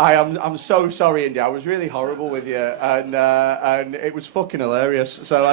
I'm so sorry, India. I was really horrible with you, and it was fucking hilarious. So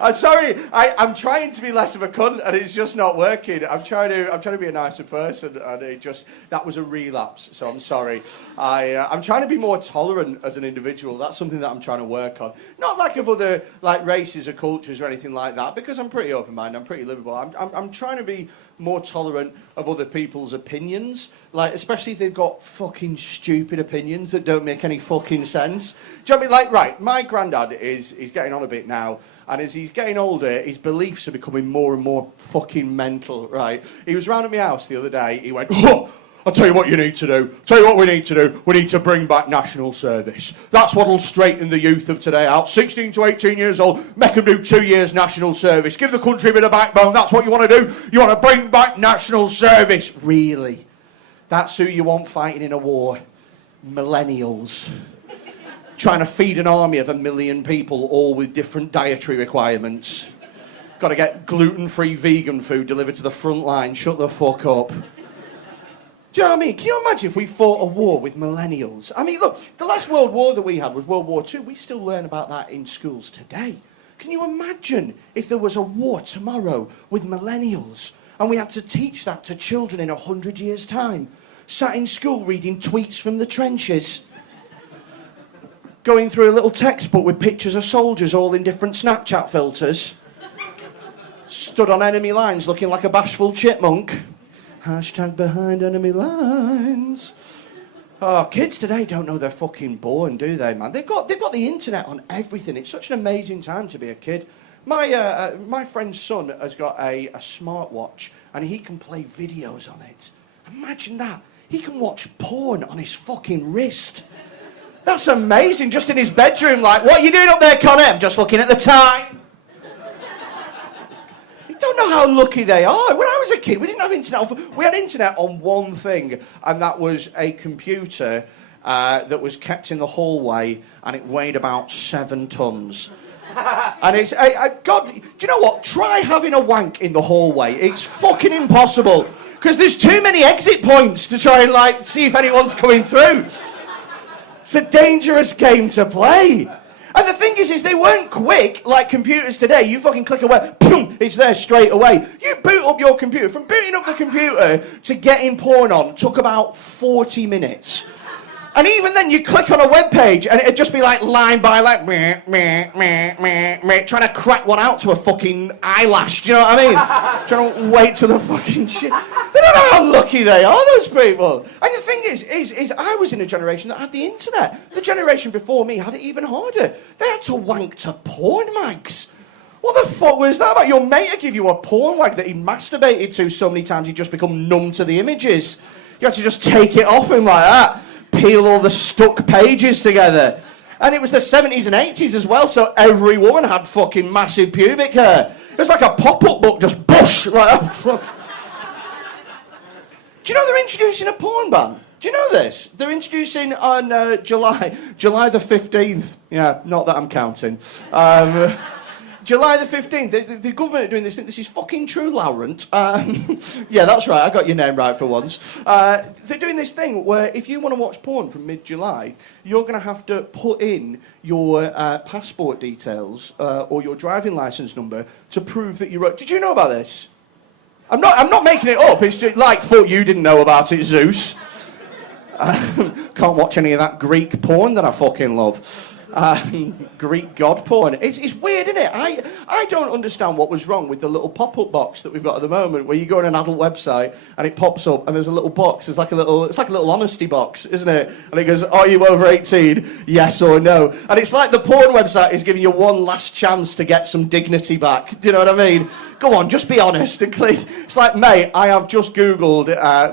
I'm sorry. I'm trying to be less of a cunt, and it's just not working. I'm trying to be a nicer person, and that was a relapse. So I'm sorry. I'm trying to be more tolerant as an individual. That's something that I'm trying to work on. Not like of other like races or cultures or anything like that, because I'm pretty open-minded. I'm pretty livable. I'm trying to be more tolerant of other people's opinions, like especially if they've got fucking stupid opinions that don't make any fucking sense. Do you know what I mean? Like, right, my granddad he's getting on a bit now, and as he's getting older, his beliefs are becoming more and more fucking mental, right? He was round at my house the other day, he went, oh, I'll tell you what you need to do. Tell you what we need to do. We need to bring back national service. That's what'll straighten the youth of today out. 16 to 18 years old, make them do 2 years national service. Give the country a bit of backbone. That's what you want to do. You want to bring back national service. Really? That's who you want fighting in a war? Millennials. Trying to feed an army of 1 million people, all with different dietary requirements. Got to get gluten-free vegan food delivered to the front line. Shut the fuck up. Do you know what I mean? Can you imagine if we fought a war with millennials? I mean, look, the last World War that we had was World War II. We still learn about that in schools today. Can you imagine if there was a war tomorrow with millennials and we had to teach that to children in 100 years' time? Sat in school reading tweets from the trenches. Going through a little textbook with pictures of soldiers all in different Snapchat filters. Stood on enemy lines looking like a bashful chipmunk. Hashtag behind enemy lines. Oh, kids today don't know they're fucking born, do they, man? They've got the internet on everything. It's such an amazing time to be a kid. My friend's son has got a smartwatch, and he can play videos on it. Imagine that. He can watch porn on his fucking wrist. That's amazing, just in his bedroom, like, what are you doing up there, Quinne? I'm just looking at the time. Don't know how lucky they are. When I was a kid, we didn't have internet. We had internet on one thing, and that was a computer that was kept in the hallway, and it weighed about 7 tons. And it's, God, do you know what? Try having a wank in the hallway. It's fucking impossible, because there's too many exit points to try and, like, see if anyone's coming through. It's a dangerous game to play. And the thing is they weren't quick like computers today. You fucking click away, boom, it's there straight away. You boot up your computer. From booting up the computer to getting porn on took about 40 minutes. And even then, you click on a web page and it'd just be like line by line, meh, meh, meh, meh, meh, trying to crack one out to a fucking eyelash. Do you know what I mean? Trying to wait to the fucking shit. They don't know how lucky they are, those people. And the thing is I was in a generation that had the internet. The generation before me had it even harder. They had to wank to porn mags. What the fuck was that about? Your mate would give you a porn wag that he masturbated to so many times he'd just become numb to the images. You had to just take it off him like that. Peel all the stuck pages together. And it was the 70s and 80s as well, so every woman had fucking massive pubic hair. It was like a pop-up book, just bush, like that. Do you know they're introducing a porn ban? Do you know this? They're introducing on July the 15th. Yeah, not that I'm counting. July the 15th, the government are doing this thing. This is fucking true, Laurent. Yeah, that's right, I got your name right for once. They're doing this thing where if you want to watch porn from mid-July, you're going to have to put in your passport details or your driving licence number to prove that you're... Did you know about this? I'm not making it up, it's just like, fuck, you didn't know about it, Zeus. Can't watch any of that Greek porn that I fucking love. Greek god porn. It's weird, isn't it? I don't understand what was wrong with the little pop-up box that we've got at the moment, where you go on an adult website and it pops up and there's a little box. It's like a little honesty box, isn't it? And it goes, are you over 18? Yes or no. And it's like the porn website is giving you one last chance to get some dignity back. Do you know what I mean? Go on, just be honest and click. It's like, mate, I have just Googled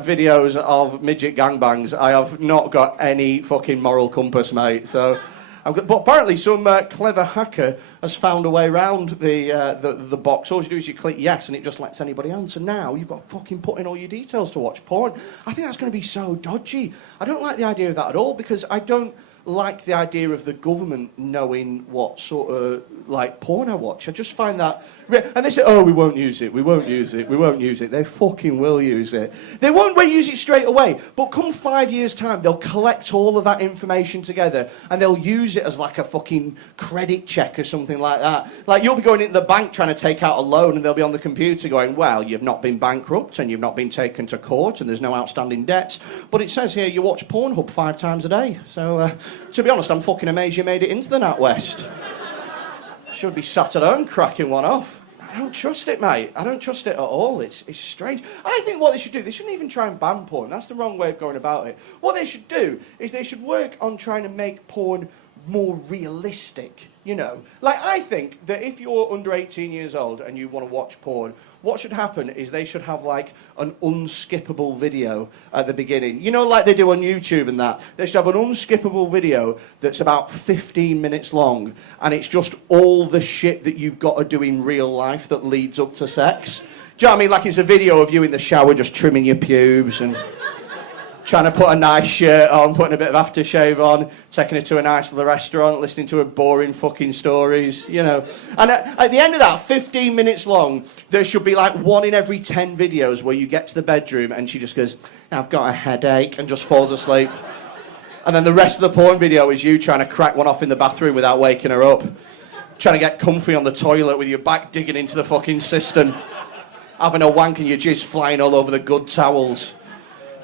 videos of midget gangbangs. I have not got any fucking moral compass, mate. So... But apparently some clever hacker has found a way around the box. All you do is you click yes and it just lets anybody answer. Now you've got to fucking put in all your details to watch porn. I think that's going to be so dodgy. I don't like the idea of that at all, because I don't like the idea of the government knowing what sort of, like, porn I watch. I just find that... And they say, oh, we won't use it, we won't use it, we won't use it. They fucking will use it. They won't use it straight away, but come 5 years' time, they'll collect all of that information together and they'll use it as like a fucking credit check or something like that. Like, you'll be going into the bank trying to take out a loan and they'll be on the computer going, well, you've not been bankrupt and you've not been taken to court and there's no outstanding debts, but it says here you watch Pornhub 5 times a day. So, to be honest, I'm fucking amazed you made it into the NatWest. Should be sat at home cracking one off. I don't trust it, mate. I don't trust it at all. It's strange. I think what they should do, they shouldn't even try and ban porn. That's the wrong way of going about it. What they should do is they should work on trying to make porn more realistic, you know. Like, I think that if you're under 18 years old and you want to watch porn, what should happen is they should have, like, an unskippable video at the beginning. You know, like they do on YouTube and that. They should have an unskippable video that's about 15 minutes long, and it's just all the shit that you've got to do in real life that leads up to sex. Do you know what I mean? Like, it's a video of you in the shower just trimming your pubes and... trying to put a nice shirt on, putting a bit of aftershave on, taking her to a nice little restaurant, listening to her boring fucking stories, you know. And at the end of that, 15 minutes long, there should be like 1 in every 10 videos where you get to the bedroom and she just goes, I've got a headache, and just falls asleep. And then the rest of the porn video is you trying to crack one off in the bathroom without waking her up. Trying to get comfy on the toilet with your back digging into the fucking cistern. Having a wank and your jizz flying all over the good towels.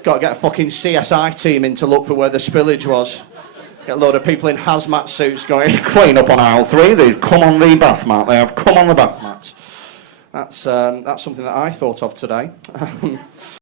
Got to get a fucking CSI team in to look for where the spillage was. Get a load of people in hazmat suits going, clean up on aisle 3, they've come on the bath mat, they have come on the bath mat. That's something that I thought of today.